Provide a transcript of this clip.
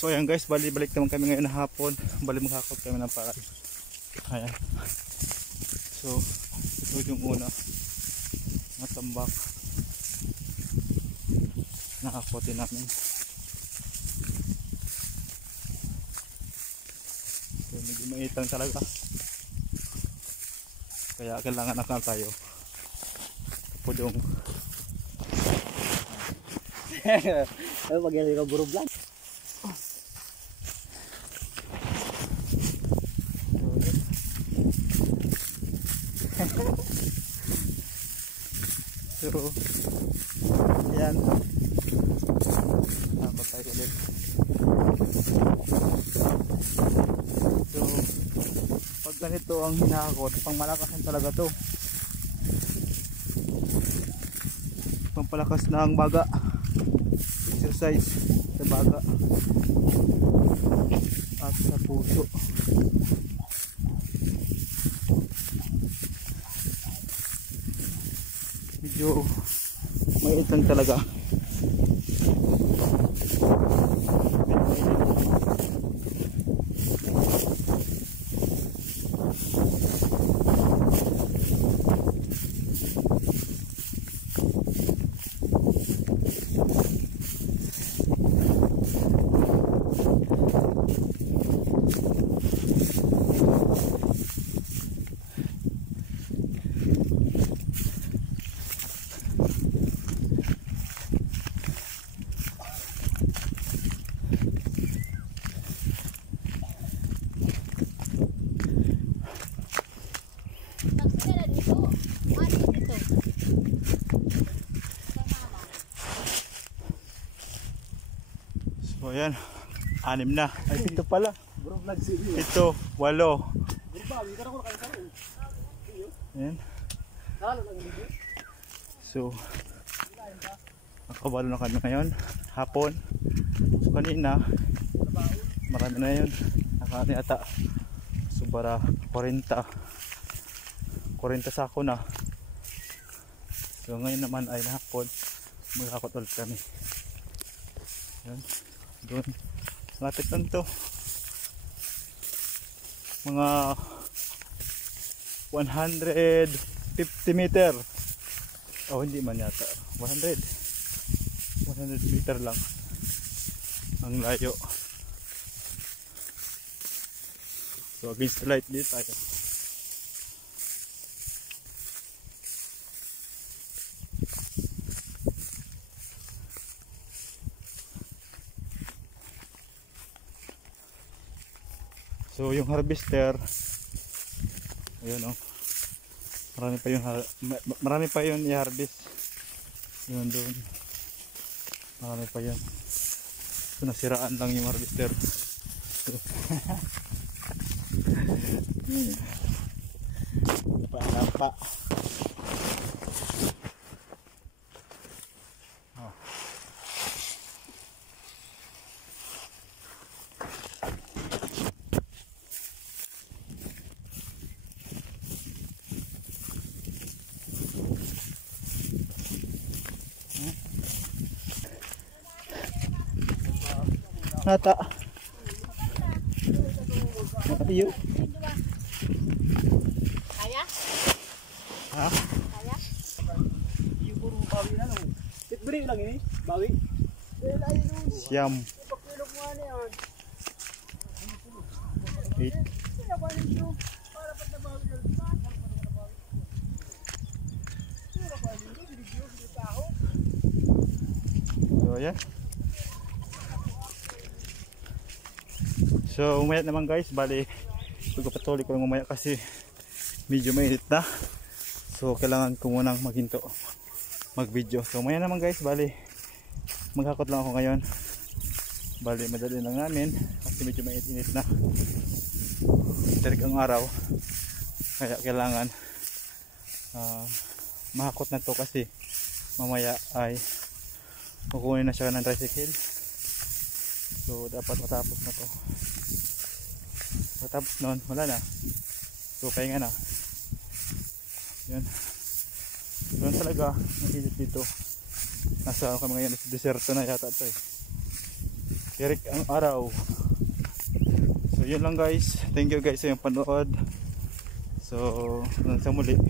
So ayan guys, balik naman kami ngayon na hapon. Bali maghakot kami ng paray. Ayan. So ito yung una matambak nakakotin namin. So medyo maitan talaga, kaya kailangan nakal tayo pudong. Ano pag-yari ka buro vlog? So yan, nakot tayo ulit. So pag ganito ang hinakot, pang malakasan talaga to, pang palakas ng baga, exercise sa baga at sa puso. Medyo maitan talaga. So ayan, 6 na. Ay 7 pala. Bro vlog sige. 7, 8. Ayan. So nakabalo na kami ngayon hapon. So kanina marami na yun, nakakani ata subara 40 sako na. So ngayon naman ay hapon, magkakot ulit kami. Yan, doon lapit lang to, mga 150 meter. Oh hindi man yata 100 meter lang ang layo. So against the light dito tayo. So yung harvester, ayun oh, marami pa yun i-harvest. Yun doon, marami pa yun. So nasiraan lang yung harvester. So, nampak. Oh. Nata. Ayo. Kaya? Ha? Kaya? Yung puro bawi na lang. Titbring lang ini, bawi. Siyam. 8. So ayan. So umayat naman guys, bali pagpatuloy ko lang umaya kasi medyo mainit na. So kailangan ko munang maghinto mag-video. So umaya naman guys, bali maghakot lang ako ngayon. Bali madali lang namin kasi medyo mainit na. Tarik ang araw. Kaya kailangan mahakot na to kasi mamaya ay kukunin na siya ng tricycle. So dapat matapos na to. Matapos nun, wala na. So kaya nga na. Yun. Yun talaga, mainit dito. Nasa kami ngayon, deserto na yata to eh. tirik ang araw. So yun lang guys, thank you guys sa iyong panood. So hanggang sa muli.